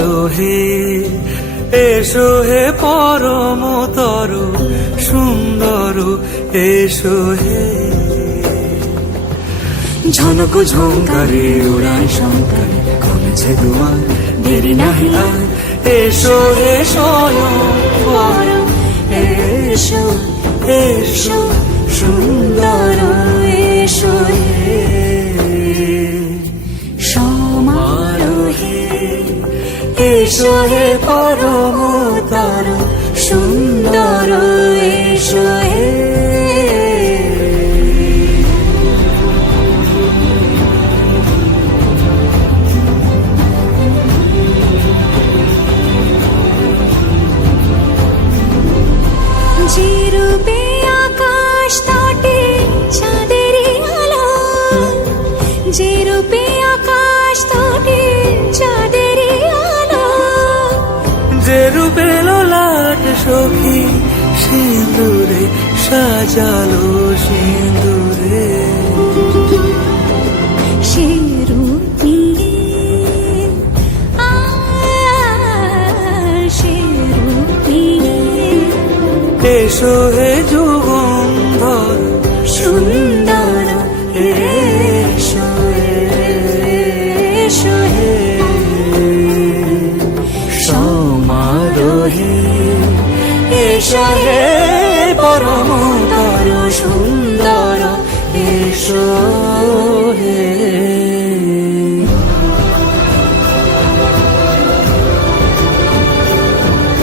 সমারোহে এসো হে পরমতর সুন্দর এসো হে। ঝনক ঝঙ্কারে উড়ায় শঙ্কারে কমেছে দুয়ার, দেরি নাহি আর এসো হে স্বয়ং এসো এসো সুন্দর এসো হে। সমারোহে এসো হে পরমতর সুন্দর এসো হে। যে রূপে আকাশ তটে চাঁদেরই আলো, যে রূপে আকাশ তটে চাঁদেরই আলো, যে রূপে ললাট সখী সিঁদুরে সাজালো সিঁদুরে, সে রূপ নিয়ে সে রূপ নিয়ে এসো হে যুগন্ধর সুন্দর এসো এসো হে। সমারোহে এসো হে পরমতর সুন্দর এসো।